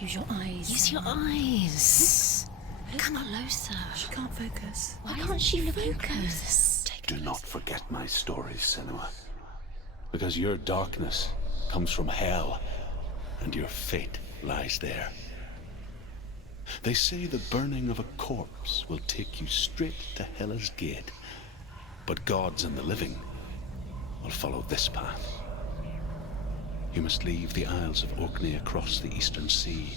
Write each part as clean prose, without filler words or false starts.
Use your eyes. Use your eyes. Come closer. She can't focus. Why can't she focus? Do not forget my stories, Senua. Because your darkness comes from hell, and your fate lies there. They say the burning of a corpse will take you straight to Hela's gate, but gods and the living will follow this path. You must leave the Isles of Orkney across the eastern sea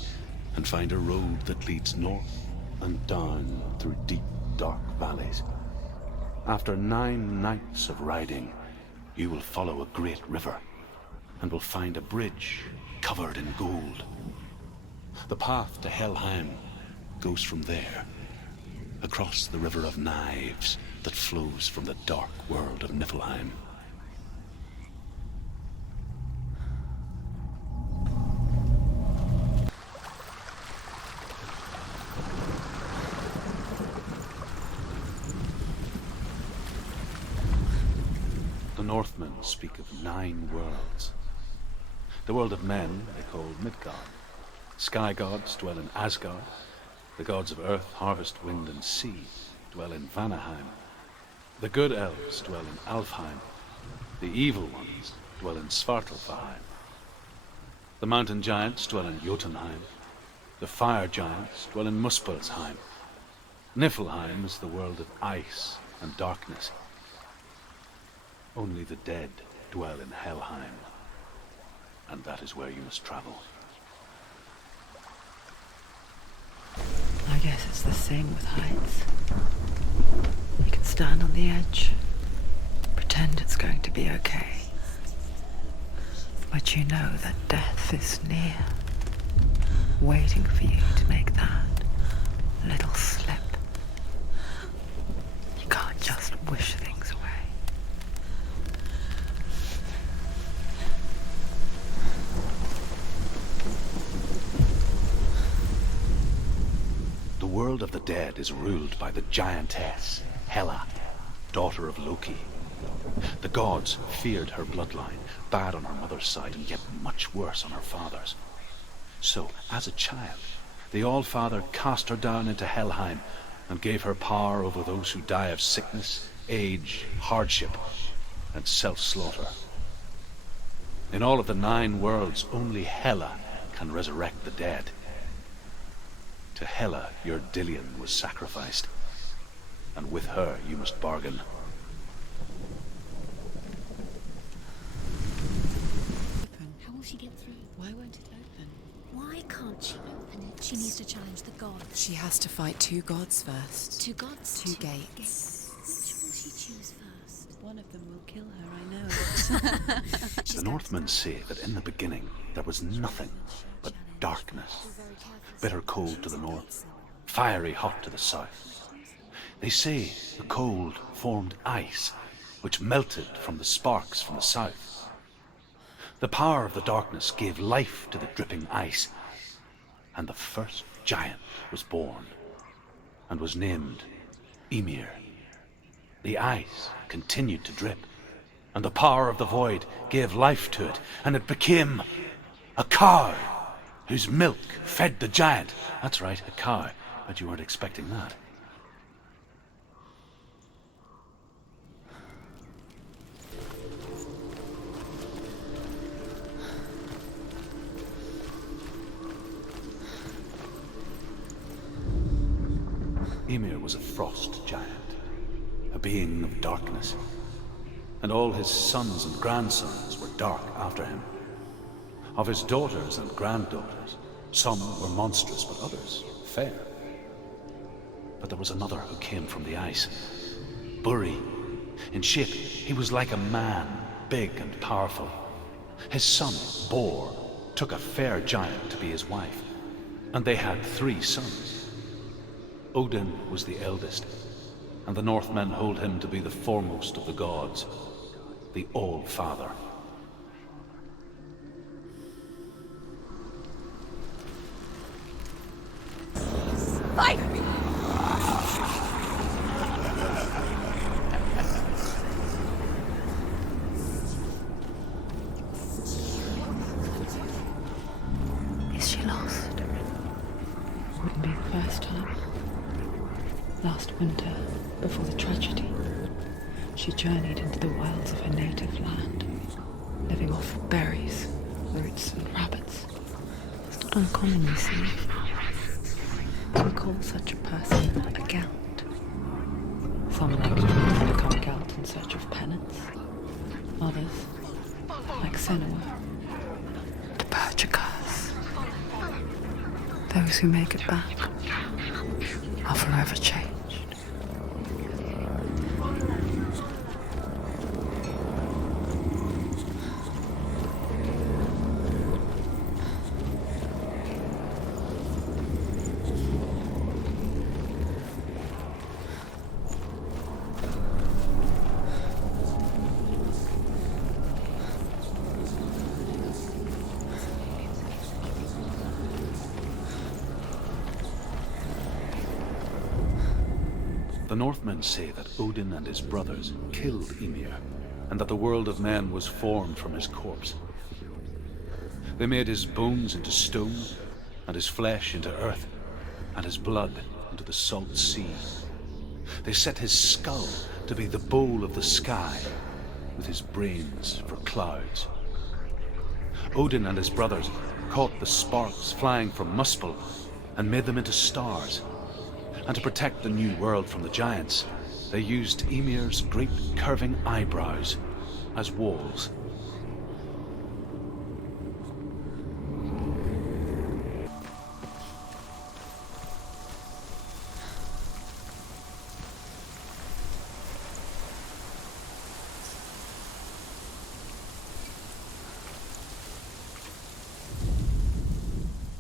and find a road that leads north and down through deep, dark valleys. After 9 nights of riding, you will follow a great river and will find a bridge covered in gold. The path to Helheim goes from there, across the river of knives that flows from the dark world of Niflheim. The Northmen speak of 9 worlds. The world of men they call Midgard. Sky gods dwell in Asgard. The gods of earth, harvest, wind, and sea dwell in Vanaheim. The good elves dwell in Alfheim. The evil ones dwell in Svartalfheim. The mountain giants dwell in Jotunheim. The fire giants dwell in Muspelheim. Niflheim is the world of ice and darkness. Only the dead dwell in Helheim, and that is where you must travel. I guess it's the same with heights. You can stand on the edge, pretend it's going to be okay. But you know that death is near, waiting for you to make that little slip. You can't just wish things away. The world of the dead is ruled by the giantess, Hela, daughter of Loki. The gods feared her bloodline, bad on her mother's side and yet much worse on her father's. So, as a child, the All-Father cast her down into Helheim and gave her power over those who die of sickness, age, hardship, and self-slaughter. In all of the 9 worlds, only Hela can resurrect the dead. To Hela, your Dillion was sacrificed, and with her you must bargain. How will she get through? Why won't it open? Why can't she open it? She needs to challenge the gods. She has to fight 2 gods first. 2 gods? 2 gates. Which will she choose first? One of them will kill her, I know. The Northmen say that in the beginning there was nothing but darkness. Bitter cold to the north, fiery hot to the south. They say the cold formed ice, which melted from the sparks from the south. The power of the darkness gave life to the dripping ice, and the first giant was born, and was named Ymir. The ice continued to drip, and the power of the void gave life to it, and it became a cow, whose milk fed the giant. That's right, a cow. Bet you weren't expecting that. Ymir was a frost giant, a being of darkness, and all his sons and grandsons were dark after him. Of his daughters and granddaughters, some were monstrous, but others fair. But there was another who came from the ice. Buri. In shape, he was like a man, big and powerful. His son, Bor, took a fair giant to be his wife, and they had 3 sons. Odin was the eldest, and the Northmen hold him to be the foremost of the gods, the All-Father. Fight! Is she lost? this time. Last winter, before the tragedy, she journeyed into the wilds of her native land, living off berries, roots, and rabbits. It's not uncommon, you see. We call such a person a Gelt. Some like to become Gelt in search of penance. Others, like Senua, to purge a curse. Those who make it back are forever changed. The Northmen say that Odin and his brothers killed Ymir, and that the world of men was formed from his corpse. They made his bones into stone, and his flesh into earth, and his blood into the salt sea. They set his skull to be the bowl of the sky, with his brains for clouds. Odin and his brothers caught the sparks flying from Muspel and made them into stars. And to protect the new world from the giants, they used Ymir's great curving eyebrows as walls.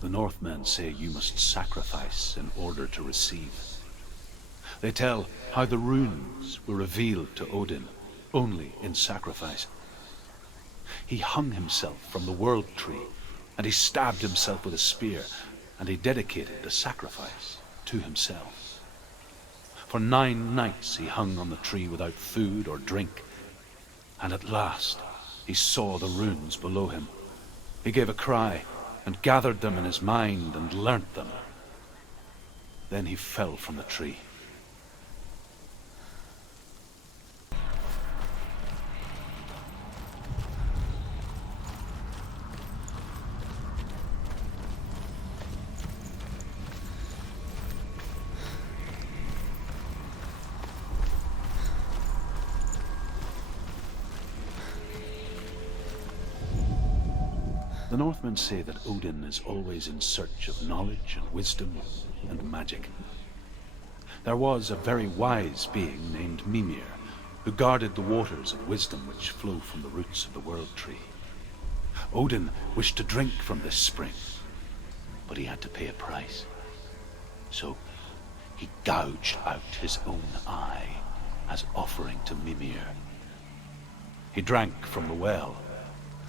The Northmen say you must sacrifice in order to receive. They tell how the runes were revealed to Odin only in sacrifice. He hung himself from the world tree, and he stabbed himself with a spear, and he dedicated the sacrifice to himself. For 9 nights he hung on the tree without food or drink, and at last he saw the runes below him. He gave a cry, and gathered them in his mind and learnt them. Then he fell from the tree. The Northmen say that Odin is always in search of knowledge and wisdom and magic. There was a very wise being named Mimir, who guarded the waters of wisdom which flow from the roots of the world tree. Odin wished to drink from this spring, but he had to pay a price. So he gouged out his own eye as offering to Mimir. He drank from the well,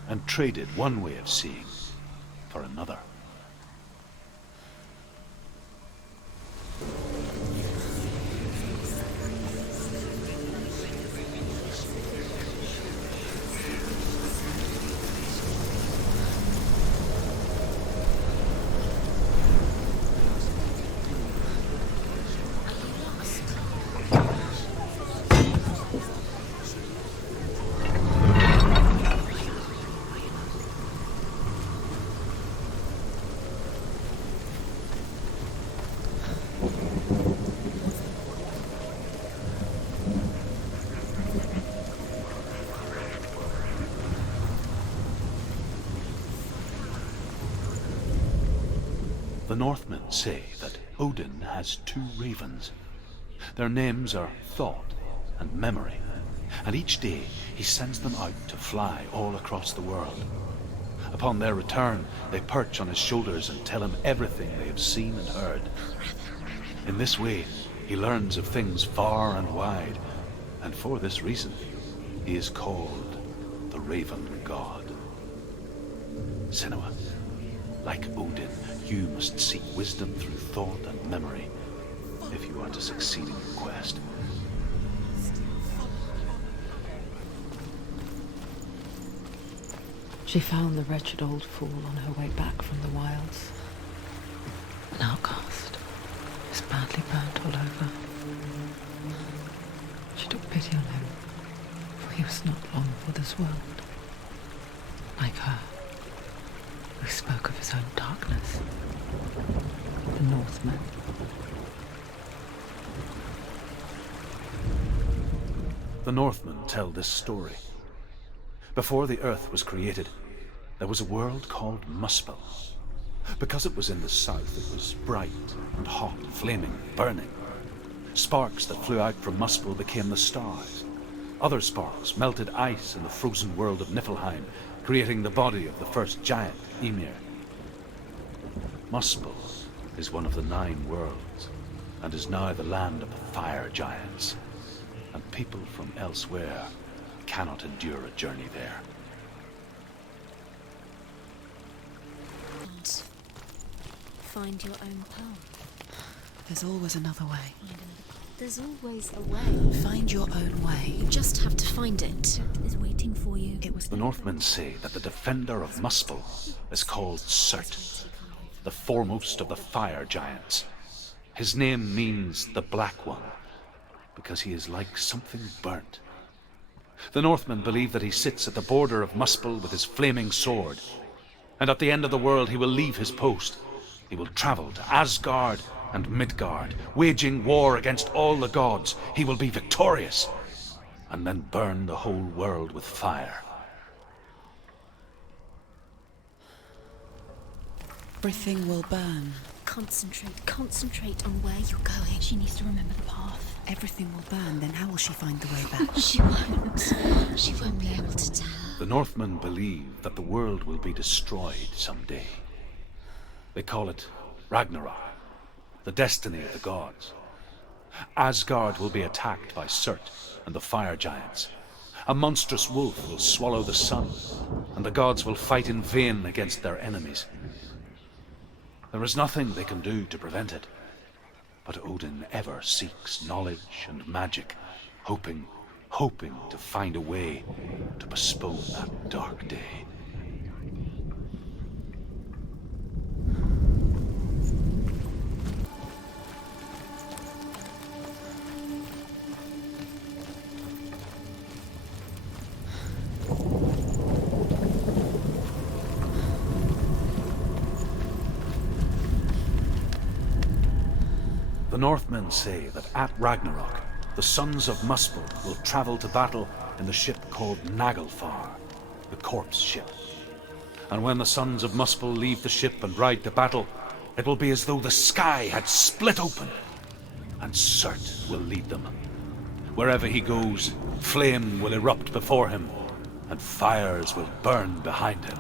and traded one way of seeing for another. The Northmen say that Odin has 2 ravens. Their names are Thought and Memory, and each day he sends them out to fly all across the world. Upon their return, they perch on his shoulders and tell him everything they have seen and heard. In this way, he learns of things far and wide, and for this reason, he is called the Raven God. Senua, like Odin, you must seek wisdom through thought and memory if you are to succeed in your quest. She found the wretched old fool on her way back from the wilds. An outcast, badly burnt all over. She took pity on him, for he was not long for this world. Like her, who spoke of his own darkness. The Northmen. The Northmen tell this story. Before the earth was created, there was a world called Muspel. Because it was in the south, it was bright and hot, flaming, burning. Sparks that flew out from Muspel became the stars. Other sparks melted ice in the frozen world of Niflheim, creating the body of the first giant, Ymir. Muspel is one of the 9 worlds, and is now the land of the fire giants. And people from elsewhere cannot endure a journey there. And find your own power. There's always another way. There's always a way. Find your own way. You just have to find it. Is waiting for you. It was The Northmen say that the defender of Muspel is called Surt, the foremost of the fire giants. His name means the Black One, because he is like something burnt. The Northmen believe that he sits at the border of Muspel with his flaming sword, and at the end of the world he will leave his post. He will travel to Asgard and Midgard, waging war against all the gods. He will be victorious, and then burn the whole world with fire. Everything will burn. Concentrate on where you're going. She needs to remember the path. Everything will burn, then how will she find the way back? She won't be able to tell. The Northmen believe that the world will be destroyed someday. They call it Ragnarok, the destiny of the gods. Asgard will be attacked by Surt and the fire giants. A monstrous wolf will swallow the sun, and the gods will fight in vain against their enemies. There is nothing they can do to prevent it, but Odin ever seeks knowledge and magic, hoping to find a way to postpone that dark day. The Northmen say that at Ragnarok, the sons of Muspel will travel to battle in the ship called Naglfar, the corpse ship. And when the sons of Muspel leave the ship and ride to battle, it will be as though the sky had split open, and Surt will lead them. Wherever he goes, flame will erupt before him, and fires will burn behind him.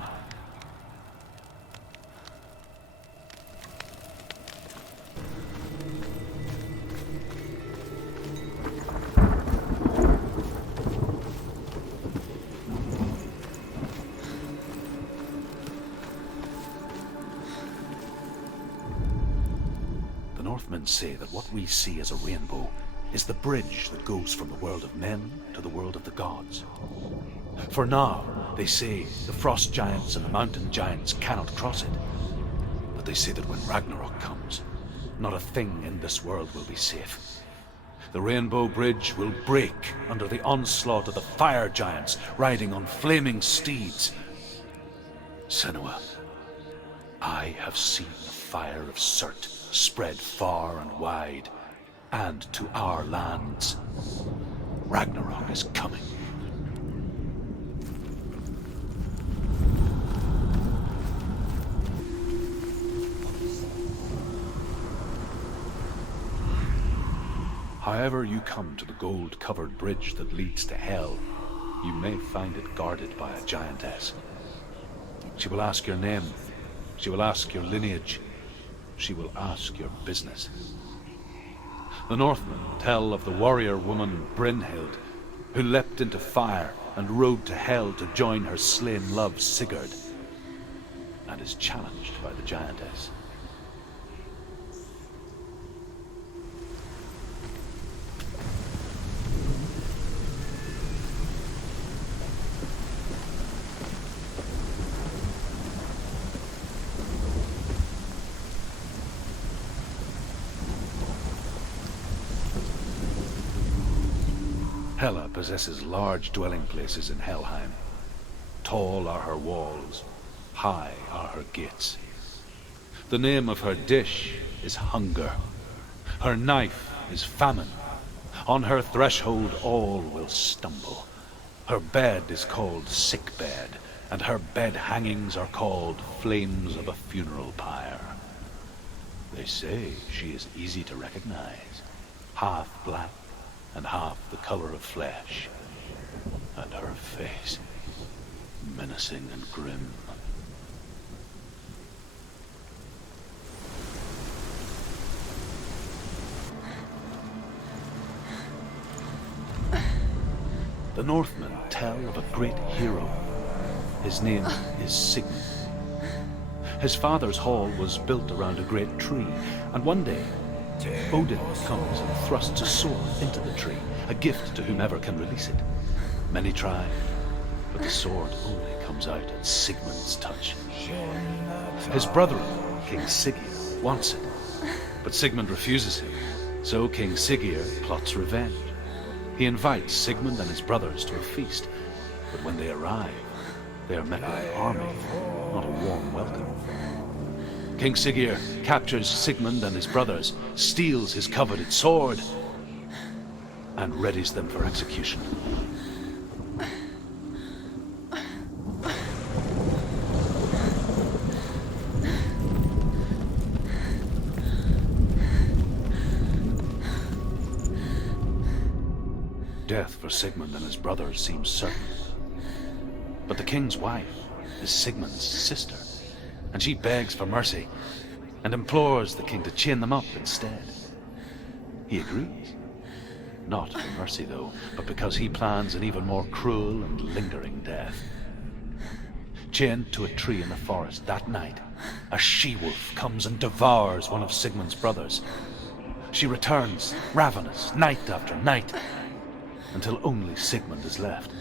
Northmen say that what we see as a rainbow is the bridge that goes from the world of men to the world of the gods. For now, they say, the frost giants and the mountain giants cannot cross it. But they say that when Ragnarok comes, not a thing in this world will be safe. The rainbow bridge will break under the onslaught of the fire giants riding on flaming steeds. Senua, I have seen the fire of Surt spread far and wide, and to our lands. Ragnarok is coming. However you come to the gold-covered bridge that leads to Hell, you may find it guarded by a giantess. She will ask your name. She will ask your lineage. She will ask your business. The Northmen tell of the warrior woman Brynhild, who leapt into fire and rode to Hell to join her slain love Sigurd, and is challenged by the giantess. Hela possesses large dwelling places in Helheim. Tall are her walls, high are her gates. The name of her dish is hunger. Her knife is famine. On her threshold all will stumble. Her bed is called sick bed, and her bed hangings are called flames of a funeral pyre. They say she is easy to recognize, half black and half the color of flesh, and her face menacing and grim. The Northmen tell of a great hero. His name is Sigmund. His father's hall was built around a great tree, and one day Odin comes and thrusts a sword into the tree, a gift to whomever can release it. Many try, but the sword only comes out at Sigmund's touch. His brother, King Siggeir, wants it, but Sigmund refuses him, so King Siggeir plots revenge. He invites Sigmund and his brothers to a feast, but when they arrive, they are met by an army, not a warm welcome. King Siggeir captures Sigmund and his brothers, steals his coveted sword, and readies them for execution. Death for Sigmund and his brothers seems certain. But the king's wife is Sigmund's sister, and she begs for mercy and implores the king to chain them up instead. He agrees. Not for mercy, though, but because he plans an even more cruel and lingering death. Chained to a tree in the forest that night, a she-wolf comes and devours one of Sigmund's brothers. She returns, ravenous, night after night, until only Sigmund is left.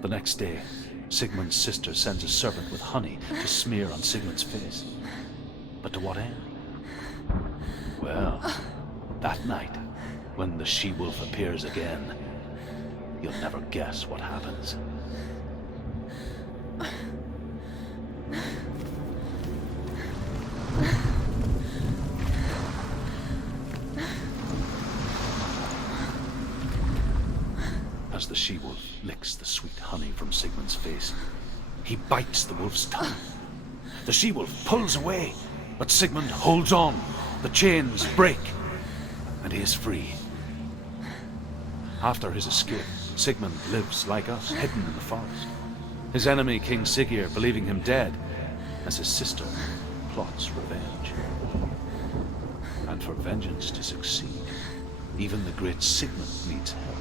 The next day, Sigmund's sister sends a servant with honey to smear on Sigmund's face. But to what end? Well, that night, when the she-wolf appears again, you'll never guess what happens. As the she-wolf licks the sweet honey from Sigmund's face, he bites the wolf's tongue. The she-wolf pulls away, but Sigmund holds on. The chains break, and he is free. After his escape, Sigmund lives like us, hidden in the forest. His enemy, King Siggeir, believing him dead, as his sister plots revenge. And for vengeance to succeed, even the great Sigmund needs help.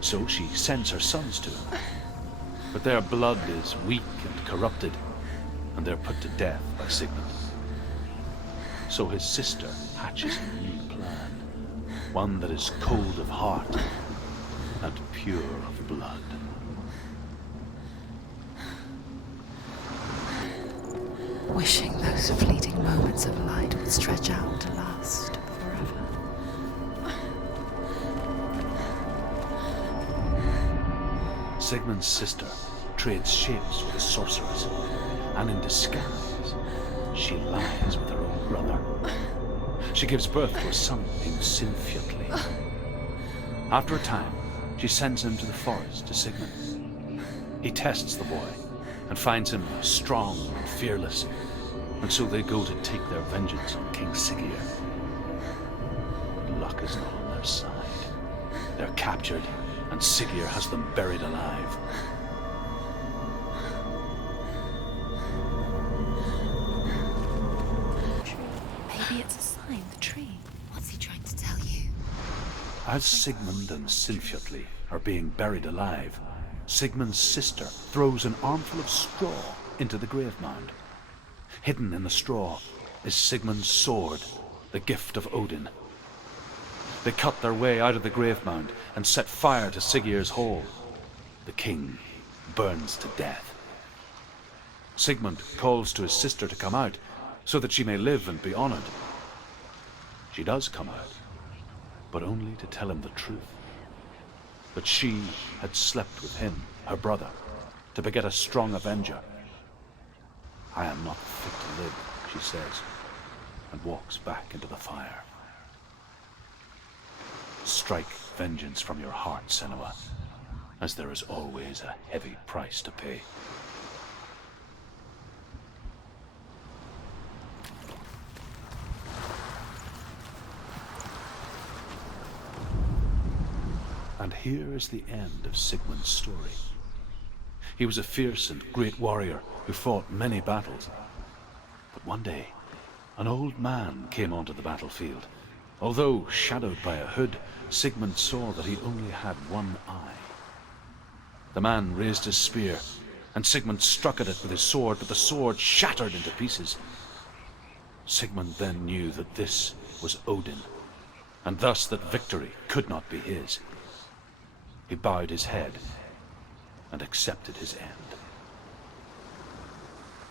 So she sends her sons to him. But their blood is weak and corrupted, and they're put to death by Sigmund. So his sister hatches a new plan, one that is cold of heart and pure of blood. Wishing those fleeting moments of light would stretch out to last forever. Sigmund's sister trades shapes with a sorceress, and in disguise, she lies with her own brother. She gives birth to a son named Sinfjotli. After a time, she sends him to the forest to Sigmund. He tests the boy and finds him strong and fearless, and so they go to take their vengeance on King Siggeir. But luck is not on their side. They're captured, and Siggeir has them buried alive. Maybe it's a sign, the tree. What's he trying to tell you? As Sigmund and Sinfjotli are being buried alive, Sigmund's sister throws an armful of straw into the grave mound. Hidden in the straw is Sigmund's sword, the gift of Odin. They cut their way out of the grave mound and set fire to Siggeir's hall. The king burns to death. Sigmund calls to his sister to come out so that she may live and be honored. She does come out, but only to tell him the truth. That she had slept with him, her brother, to beget a strong avenger. I am not fit to live, she says, and walks back into the fire. Strike vengeance from your heart, Senua, as there is always a heavy price to pay. And here is the end of Sigmund's story. He was a fierce and great warrior who fought many battles. But one day, an old man came onto the battlefield. Although shadowed by a hood, Sigmund saw that he only had one eye. The man raised his spear, and Sigmund struck at it with his sword, but the sword shattered into pieces. Sigmund then knew that this was Odin, and thus that victory could not be his. He bowed his head and accepted his end.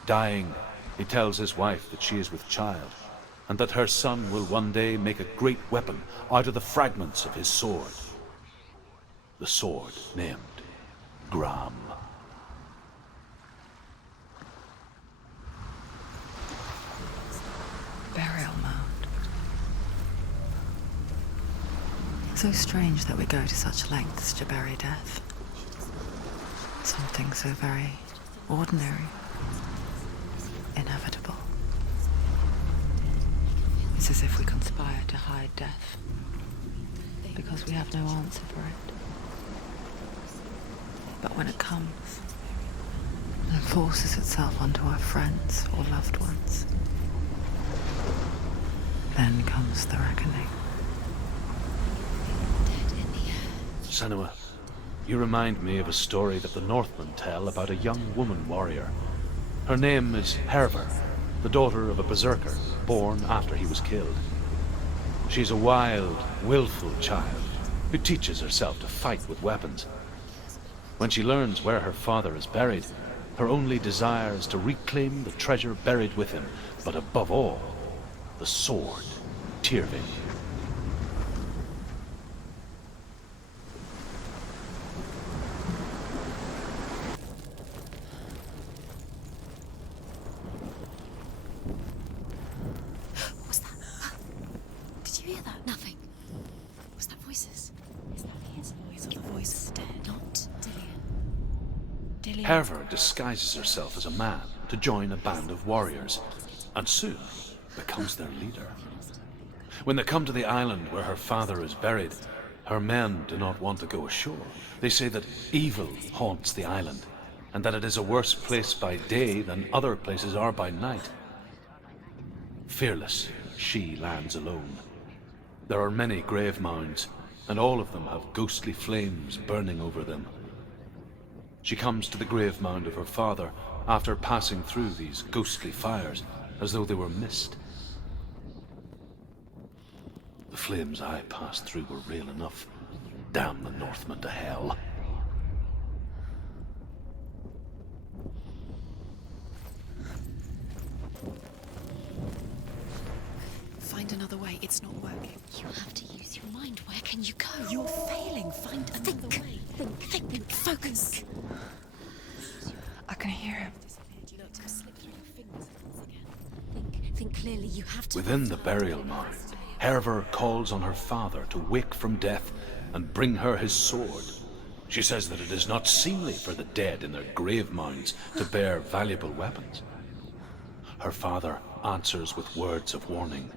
Dying, he tells his wife that she is with child, and that her son will one day make a great weapon out of the fragments of his sword. The sword named Gram. Burial mound. So strange that we go to such lengths to bury death. Something so very ordinary, inevitable. It's as if we conspire to hide death, because we have no answer for it. But when it comes and forces itself onto our friends or loved ones, then comes the reckoning. Senua, you remind me of a story that the Northmen tell about a young woman warrior. Her name is Hervor, the daughter of a berserker born after he was killed. She's a wild, willful child who teaches herself to fight with weapons. When she learns where her father is buried, her only desire is to reclaim the treasure buried with him, but above all, the sword, Tyrving. What's that? Did you hear that? Nothing. Was that voices? Is that his voice or the voice dead? Not Dillian. Hervor disguises herself as a man to join a band of warriors, and soon becomes their leader. When they come to the island where her father is buried, her men do not want to go ashore. They say that evil haunts the island, and that it is a worse place by day than other places are by night. Fearless, she lands alone. There are many grave mounds, and all of them have ghostly flames burning over them. She comes to the grave mound of her father after passing through these ghostly fires, as though they were mist. The flames I passed through were real enough. Damn the Northmen to hell. Find another way. It's not working. You have to use your mind. Where can you go? You're failing. Find another way. Think. Focus. I can hear him. Think clearly. You have to. Within the burial mound, Hervor calls on her father to wake from death and bring her his sword. She says that it is not seemly for the dead in their grave mounds to bear valuable weapons. Her father answers with words of warning.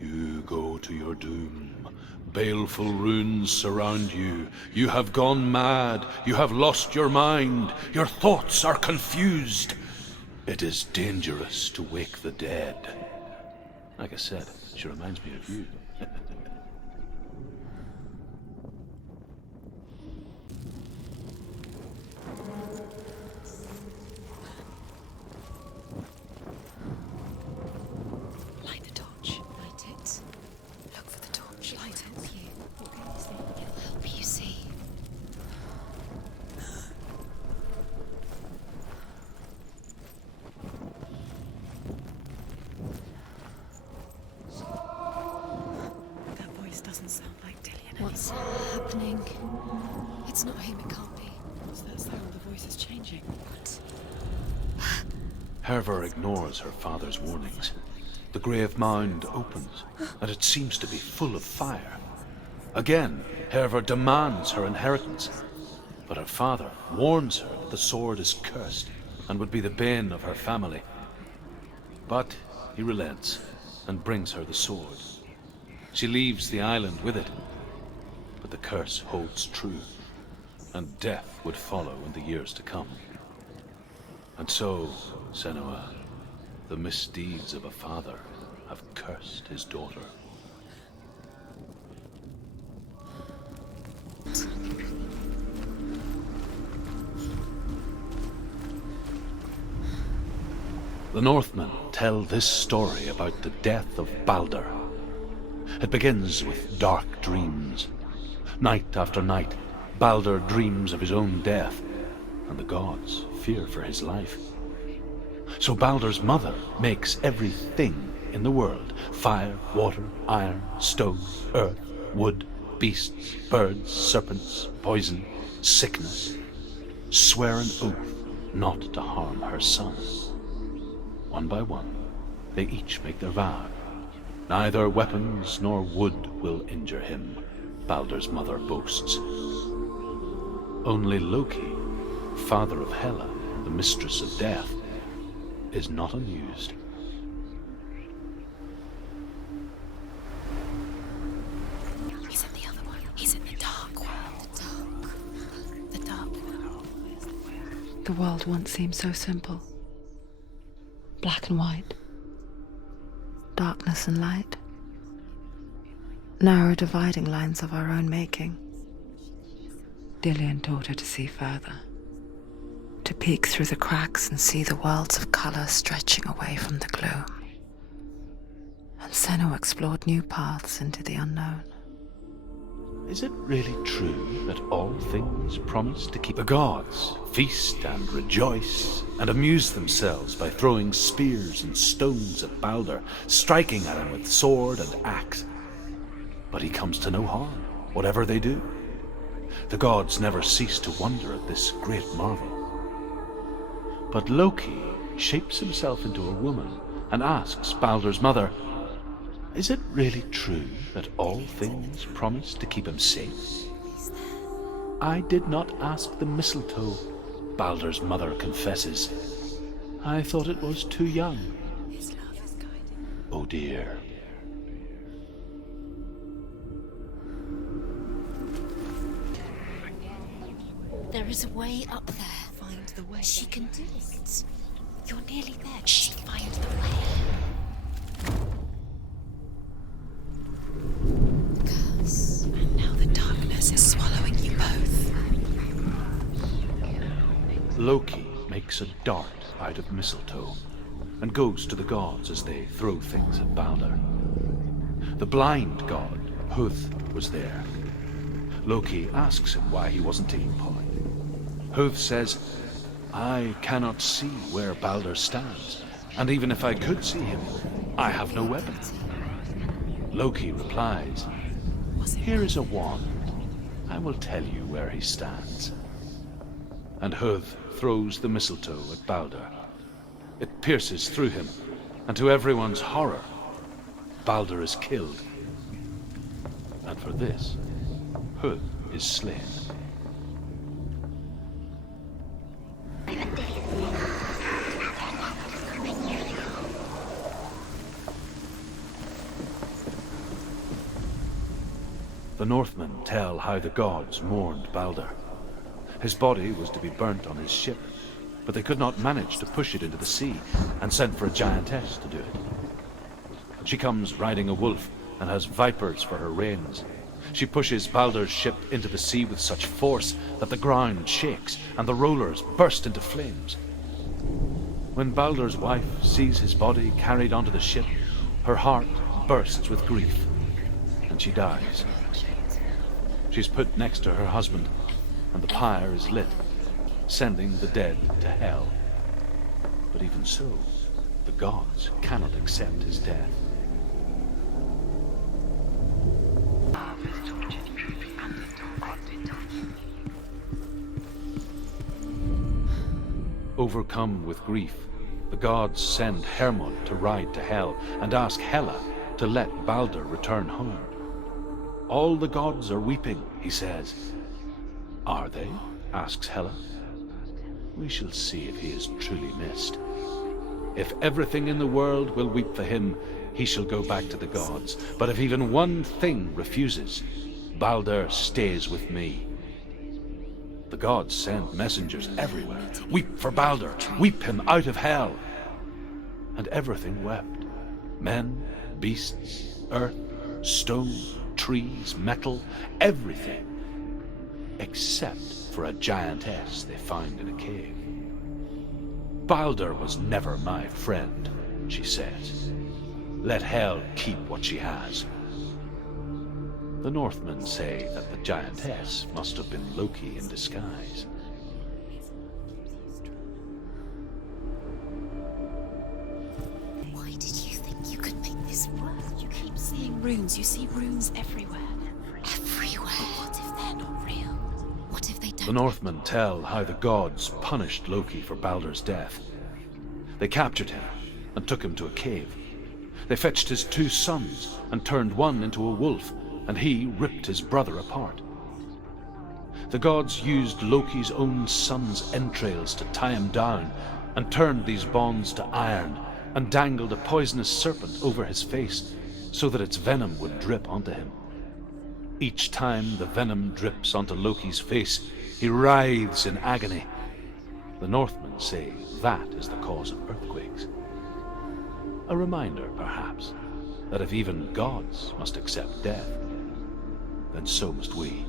You go to your doom. Baleful runes surround you. You have gone mad. You have lost your mind. Your thoughts are confused. It is dangerous to wake the dead. Like I said, she reminds me of you. Light the torch. Light it. Look for the torch. Light it. It'll help you see. It's not him, it can't be. What's that sound? The voice is changing. What? Hervor ignores her father's warnings. The grave mound opens, and it seems to be full of fire. Again, Hervor demands her inheritance, but her father warns her that the sword is cursed and would be the bane of her family. But he relents and brings her the sword. She leaves the island with it, but the curse holds true, and death would follow in the years to come. And so, Senua, the misdeeds of a father have cursed his daughter. The Northmen tell this story about the death of Balder. It begins with dark dreams. Night after night, Balder dreams of his own death, and the gods fear for his life. So Balder's mother makes everything in the world: fire, water, iron, stone, earth, wood, beasts, birds, serpents, poison, sickness, swear an oath not to harm her son. One by one, they each make their vow. Neither weapons nor wood will injure him, Balder's mother boasts. Only Loki, father of Hela, the mistress of death, is not amused. He's in the other one. He's in the dark world. The dark world. The world once seemed so simple. Black and white. Darkness and light. Narrow dividing lines of our own making. Dillian taught her to see further. To peek through the cracks and see the worlds of color stretching away from the gloom. And Senua explored new paths into the unknown. Is it really true that all things promise to keep? The gods feast and rejoice and amuse themselves by throwing spears and stones at Balder, striking at him with sword and axe. But he comes to no harm, whatever they do. The gods never cease to wonder at this great marvel. But Loki shapes himself into a woman and asks Balder's mother, "Is it really true that all things promise to keep him safe?" "I did not ask the mistletoe," Balder's mother confesses. "I thought it was too young." Oh dear. There is a way up there. Find the way. She can do it. You're nearly there. She find the way. Curse. And now the darkness is swallowing you both. Loki makes a dart out of mistletoe and goes to the gods as they throw things at Balder. The blind god, Huth, was there. Loki asks him why he wasn't taking part. Huth says, "I cannot see where Balder stands, and even if I could see him, I have no weapon." Loki replies, "Here is a wand. I will tell you where he stands." And Huth throws the mistletoe at Balder. It pierces through him, and to everyone's horror, Balder is killed. And for this, Huth is slain. The Northmen tell how the gods mourned Balder. His body was to be burnt on his ship, but they could not manage to push it into the sea and sent for a giantess to do it. She comes riding a wolf and has vipers for her reins. She pushes Balder's ship into the sea with such force that the ground shakes and the rollers burst into flames. When Balder's wife sees his body carried onto the ship, her heart bursts with grief, and she dies. She's put next to her husband, and the pyre is lit, sending the dead to hell. But even so, the gods cannot accept his death. Overcome with grief, the gods send Hermod to ride to Hell and ask Hela to let Balder return home. All the gods are weeping, he says. Are they? Asks Hela. We shall see if he is truly missed. If everything in the world will weep for him, he shall go back to the gods. But if even one thing refuses, Balder stays with me. The gods send messengers everywhere. Weep for Balder, weep him out of hell. And everything wept. Men, beasts, earth, stone, trees, metal, everything. Except for a giantess they found in a cave. Balder was never my friend, she says. Let Hel keep what she has. The Northmen say that the giantess must have been Loki in disguise. Why did you think you could make this work? You keep seeing runes. You see runes everywhere. Everywhere. What if they're not real? What if they don't? The Northmen tell how the gods punished Loki for Balder's death. They captured him and took him to a cave. They fetched his 2 sons and turned one into a wolf, and he ripped his brother apart. The gods used Loki's own son's entrails to tie him down and turned these bonds to iron and dangled a poisonous serpent over his face so that its venom would drip onto him. Each time the venom drips onto Loki's face, he writhes in agony. The Northmen say that is the cause of earthquakes. A reminder, perhaps, that if even gods must accept death, then so must we.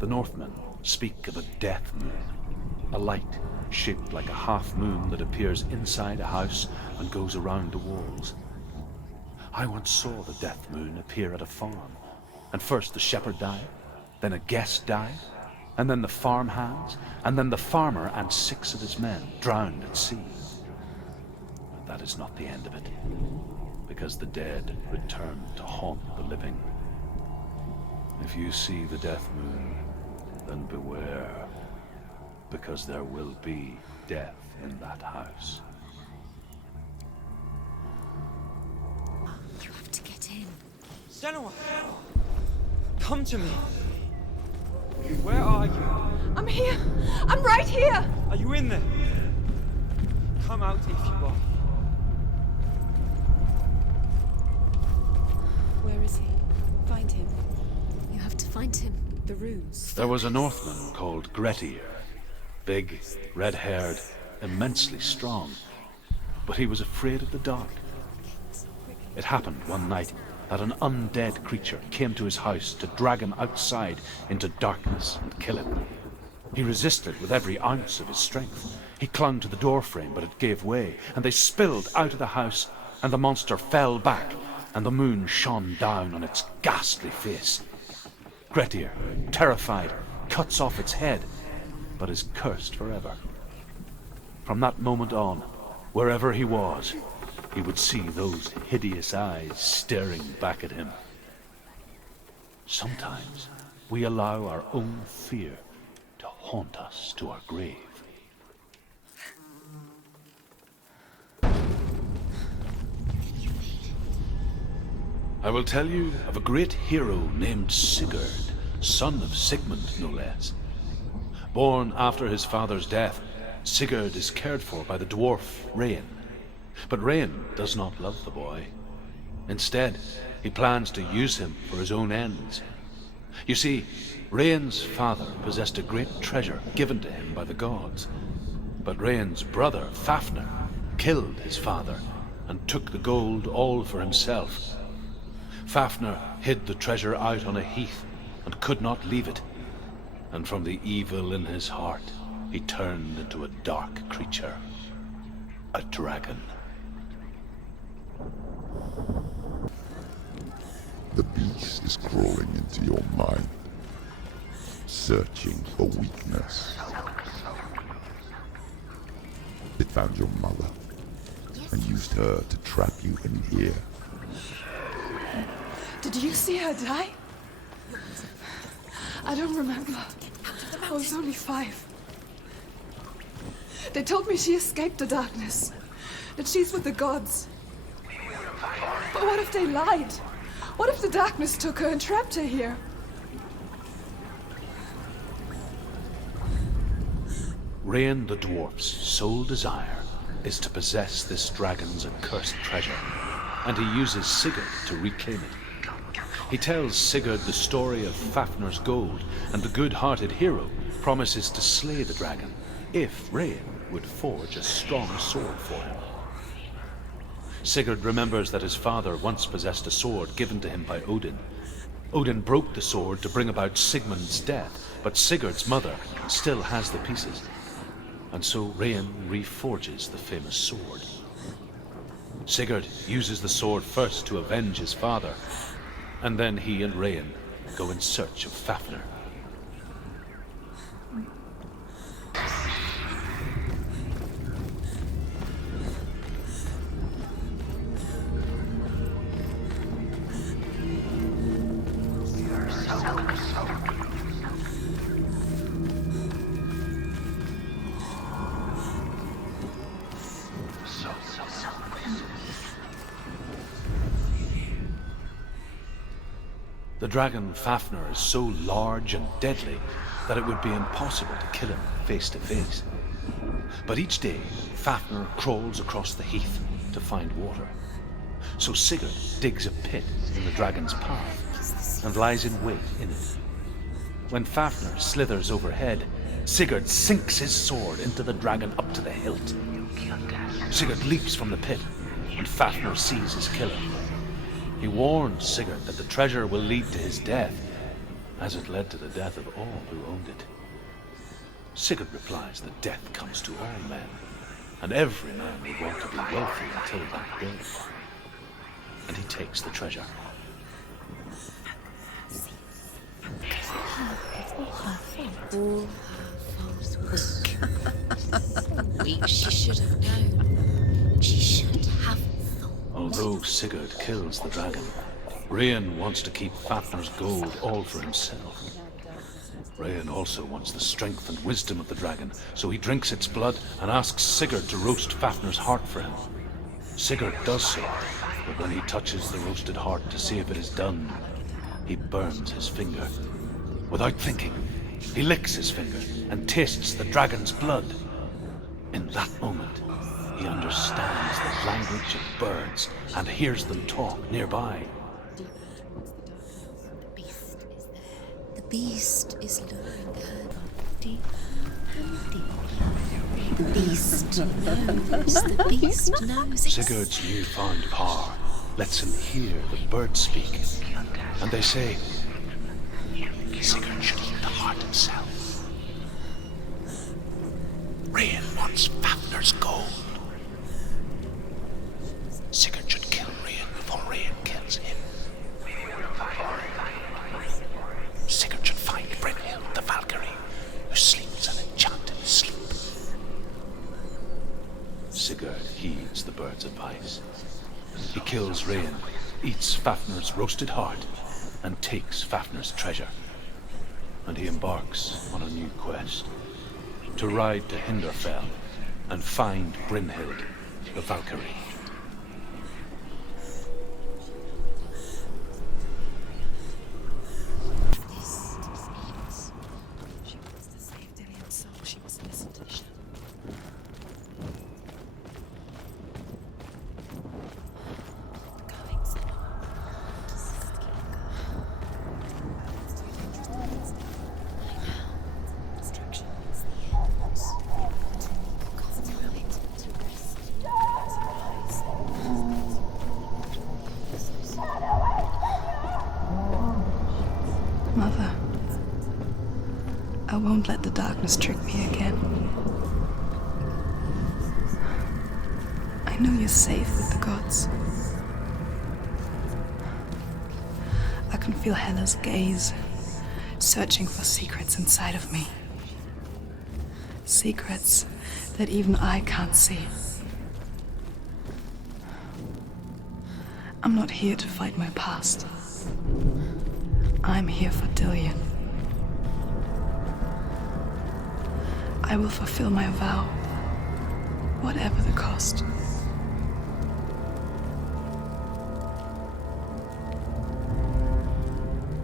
The Northmen speak of a death moon, a light shaped like a half moon that appears inside a house and goes around the walls. I once saw the death moon appear at a farm, and first the shepherd died, then a guest died, and then the farm hands, and then the farmer and 6 of his men drowned at sea. But that is not the end of it, because the dead return to haunt the living. If you see the death moon, then beware, because there will be death in that house. You have to get in. Senua! Come to me! Where are you? I'm here! I'm right here! Are you in there? Come out if you are. Where is he? Find him. You have to find him. The runes. There was a Northman called Grettir, big, red-haired, immensely strong, but he was afraid of the dark. It happened one night that an undead creature came to his house to drag him outside into darkness and kill him. He resisted with every ounce of his strength. He clung to the doorframe, but it gave way, and they spilled out of the house, and the monster fell back, and the moon shone down on its ghastly face. Grettir, terrified, cuts off its head, but is cursed forever. From that moment on, wherever he was, he would see those hideous eyes staring back at him. Sometimes we allow our own fear to haunt us to our grave. I will tell you of a great hero named Sigurd, son of Sigmund, no less. Born after his father's death, Sigurd is cared for by the dwarf Rain. But Rain does not love the boy. Instead, he plans to use him for his own ends. You see, Rain's father possessed a great treasure given to him by the gods. But Rain's brother, Fafnir, killed his father and took the gold all for himself. Fafnir hid the treasure out on a heath and could not leave it. And from the evil in his heart, he turned into a dark creature, a dragon. The beast is crawling into your mind, searching for weakness. It found your mother and used her to trap you in here. Did you see her die? I don't remember. I was only 5. They told me she escaped the darkness, that she's with the gods. But what if they lied? What if the darkness took her and trapped her here? Rain the dwarf's sole desire is to possess this dragon's accursed treasure, and he uses Sigurd to reclaim it. He tells Sigurd the story of Fafnir's gold, and the good-hearted hero promises to slay the dragon if Rain would forge a strong sword for him. Sigurd remembers that his father once possessed a sword given to him by Odin. Odin broke the sword to bring about Sigmund's death, but Sigurd's mother still has the pieces. And so Rain reforges the famous sword. Sigurd uses the sword first to avenge his father, and then he and Rain go in search of Fafnir. The dragon Fafnir is so large and deadly that it would be impossible to kill him face to face. But each day, Fafnir crawls across the heath to find water. So Sigurd digs a pit in the dragon's path and lies in wait in it. When Fafnir slithers overhead, Sigurd sinks his sword into the dragon up to the hilt. Sigurd leaps from the pit, and Fafnir sees his killer. He warns Sigurd that the treasure will lead to his death, as it led to the death of all who owned it. Sigurd replies that death comes to all men, and every man would want to be wealthy until that day. And he takes the treasure. She should have known. She should have thought. Although Sigurd kills the dragon, Rain wants to keep Fafnir's gold all for himself. Rain also wants the strength and wisdom of the dragon, so he drinks its blood and asks Sigurd to roast Fafnir's heart for him. Sigurd does so, but when he touches the roasted heart to see if it is done, he burns his finger. Without thinking, he licks his finger and tastes the dragon's blood. In that moment, he understands the language of birds and hears them talk nearby. The beast is luring her deep and deep. The beast knows. The beast knows. Sigurd's newfound power lets him hear the birds speak, and they say, Sigurd should eat the heart himself. Rain wants Fafnir's gold. Sigurd should kill Rain before Rain kills him. Sigurd should find Brynhild the Valkyrie, who sleeps an enchanted sleep. Sigurd heeds the bird's advice. He kills Rain, eats Fafnir's roasted heart, and takes Fafnir's treasure. And he embarks on a new quest, to ride to Hinderfell and find Brynhild the Valkyrie. Mother, I won't let the darkness trick me again. I know you're safe with the gods. can feel Hela's gaze, searching for secrets inside of me. Secrets that even I can't see. I'm not here to fight my past. I'm here for Dillion. I will fulfill my vow, whatever the cost.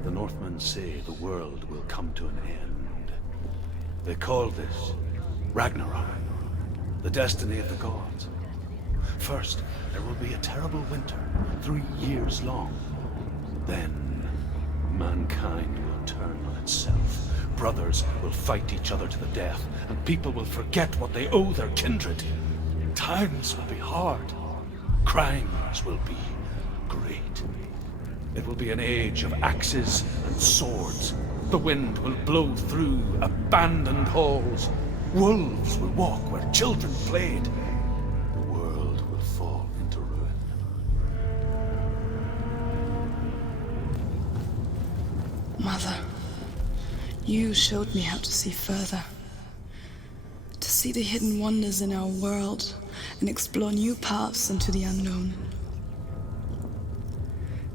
The Northmen say the world will come to an end. They call this Ragnarok, the destiny of the gods. First, there will be a terrible winter, 3 years long. Then, mankind will turn on itself. Brothers will fight each other to the death, and people will forget what they owe their kindred. Times will be hard. Crimes will be great. It will be an age of axes and swords. The wind will blow through abandoned halls. Wolves will walk where children played. The world will fall into ruin. Mother, you showed me how to see further. To see the hidden wonders in our world and explore new paths into the unknown.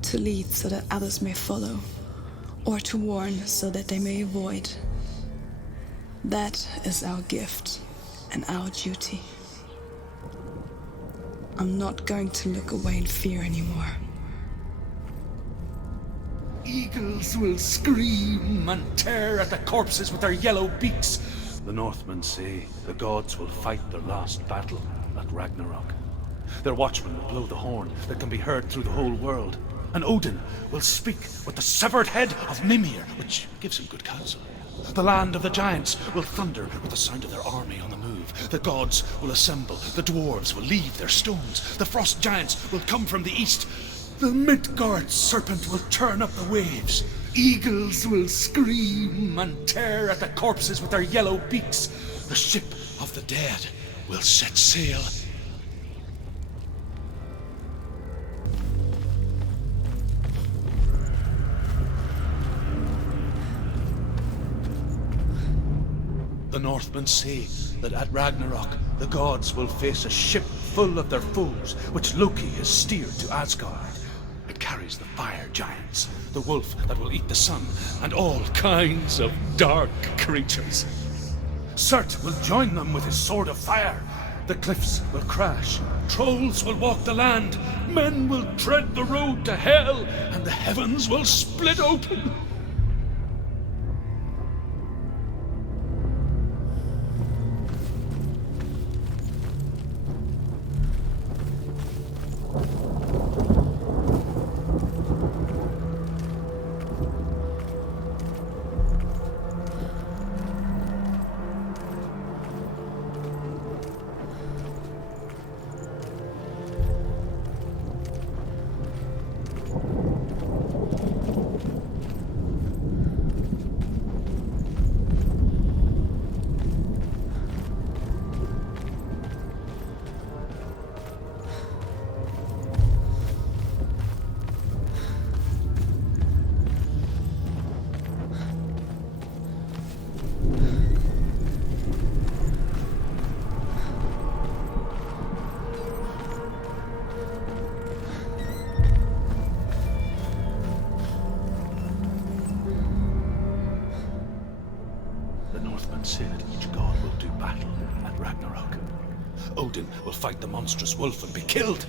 To lead so that others may follow, or to warn so that they may avoid. That is our gift and our duty. I'm not going to look away in fear anymore. Eagles will scream and tear at the corpses with their yellow beaks. The Northmen say the gods will fight their last battle at Ragnarok. Their watchmen will blow the horn that can be heard through the whole world. And Odin will speak with the severed head of Mimir, which gives him good counsel. The land of the giants will thunder with the sound of their army on the move. The gods will assemble. The dwarves will leave their stones. The frost giants will come from the east. The Midgard serpent will turn up the waves. Eagles will scream and tear at the corpses with their yellow beaks. The ship of the dead will set sail. The Northmen say that at Ragnarok, the gods will face a ship full of their foes, which Loki has steered to Asgard. It carries the fire giants, the wolf that will eat the sun, and all kinds of dark creatures. Surt will join them with his sword of fire. The cliffs will crash, trolls will walk the land, men will tread the road to hell, and the heavens will split open. Say that each god will do battle at Ragnarok. Odin will fight the monstrous wolf and be killed,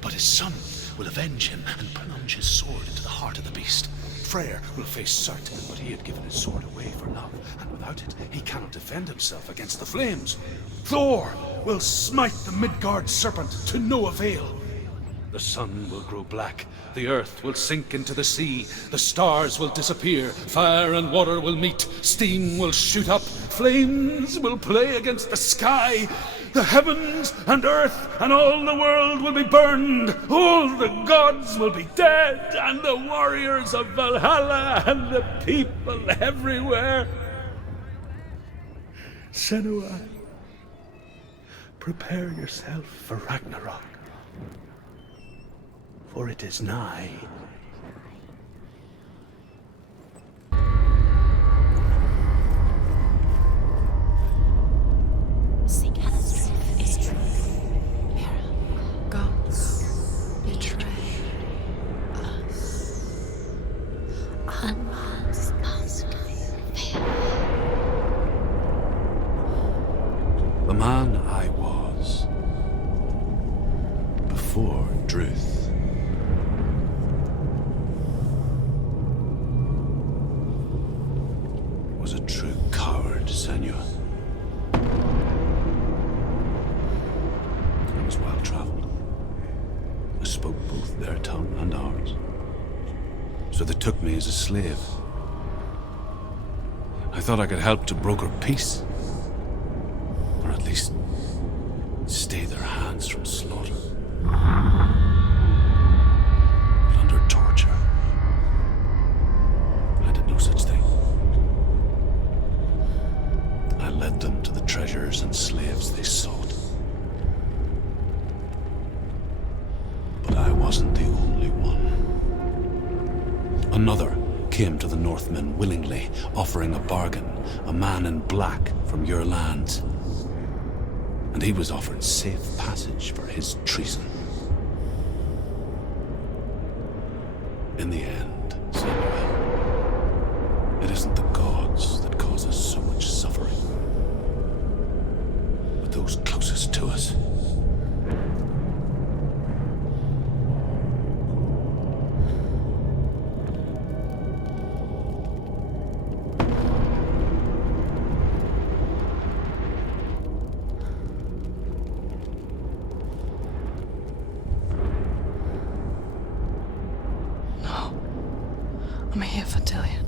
but his son will avenge him and plunge his sword into the heart of the beast. Freyr will face Surt, but he had given his sword away for love, and without it, he cannot defend himself against the flames. Thor will smite the Midgard serpent to no avail. The sun will grow black, the earth will sink into the sea, the stars will disappear, fire and water will meet, steam will shoot up, flames will play against the sky, the heavens and earth and all the world will be burned, all the gods will be dead, and the warriors of Valhalla and the people everywhere. Senua, prepare yourself for Ragnarok. For it is nigh. man I was before Druth. Was a true coward, Senua. I was well traveled. I spoke both their tongue and ours. So they took me as a slave. I thought I could help to broker peace. Or at least stay their hands from slaughter. But under torture, I did no such thing. I led them to the treasures and slaves they sought. But I wasn't the only one. Another came to the Northmen willingly, offering a bargain, a man in black from your lands. And he was offered safe passage for his treason. In the end, Senua, it isn't the gods that cause us so much suffering, but those closest to us. I'm here for Dillian.